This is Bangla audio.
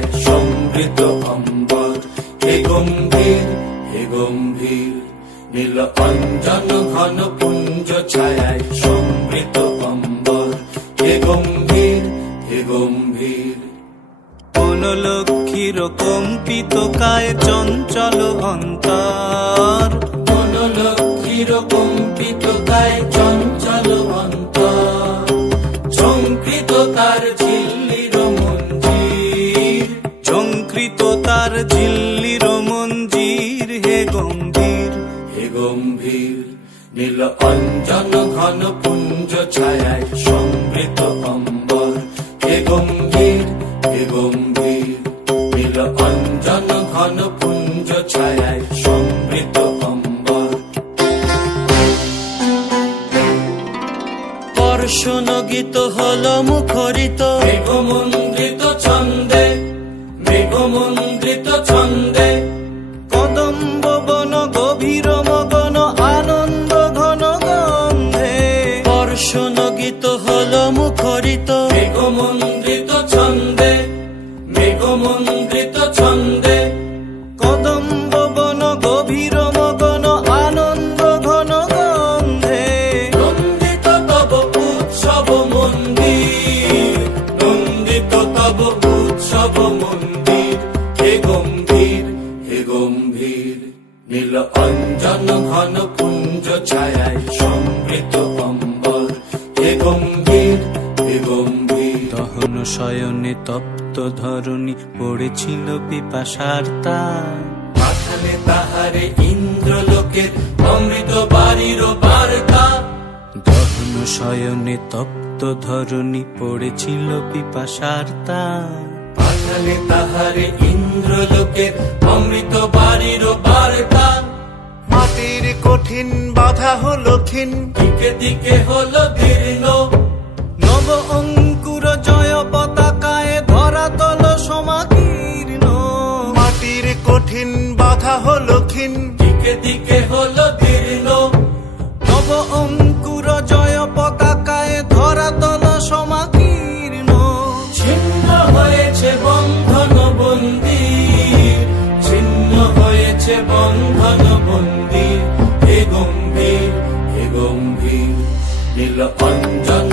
ছায়ায় সমৃত অম্বর। হে গম্ভীর, হে গম্ভীর, নীল অঞ্জন ঘন পুঞ্জ ছায়ায় সমৃত অম্বর। হে গম্ভীর, হে গম্ভীর। বনলক্ষ্মীর কম্পিত কায় চঞ্চল অন্তর। বনলক্ষ্মীর কম্পিত কায় চঞ্চল অন্তর। ঝঙ্কৃত তার ঝিল্লির মঞ্জির। ঝঙ্কৃত তার ঝিল্লির মঞ্জির। হে গম্ভীর, হে গম্ভীর, নীল অঞ্জন ঘন পুঞ্জ ছায়ায় সমৃত অম্বর। হে গম্ভীর, হে গম্ভীর, নীল অঞ্জন ঘন পুঞ্জ ছায়ায় সমৃত অম্বর। কর্ষণ গীত হল মুখরিত মেঘমন্দ্রিত ছন্দে, মেঘমন্দ্রিত ছন্দে। কদম্ব বন গভীর মগন আনন্দ ঘন গন্ধে। কর্ষণ গীত হল মুখরিত মেঘমন্দ্রিত ছন্দে, মেঘমন্দ্রিত ছন্দে। কদম্ব বন গভীর মগন আনন্দ ঘন গন্ধে। নন্দিত তব উৎসব মন্দির, নন্দিত তব উৎসব মন্দির। হে গম্ভীর, হে গম্ভীর, নীল অঞ্জন ঘন পুঞ্জ ছায়ায় সমৃত অম্বর। হে গম্ভীর, হে গম্ভীর। দহন শয়নে তপ্ত ধরণী পড়েছিল পিপাসার তার। পাঠালে তাহারে ইন্দ্রলোকের অমৃত বাড়ির বার্তা। দহন শয়নে তপ্ত ধরণী পড়েছিল পিপাসার তার। পাঠালে তাহারে ইন্দ্রলোকের অমৃত বাড়ির বার্তা। মাটির কঠিন বাধা হলো ক্ষীণ, দিকে দিকে হলো দীর্ণ। নব অঙ্কুর জয় পতাকায় ধরাতল সমাকীর্ণ। মাটির কঠিন বাধা হলো ক্ষীণ, দিকে দিকে হলো দীর্ণ। নব অঙ্কুর জয় পতাকায় ধরাতল সমাকীর্ণ। ছিন্ন হয়েছে বন্ধন বন্দির, ছিন্ন হয়েছে বন্ধন বন্দির। হে গম্ভীর, হে গম্ভীর, নীল অঞ্জন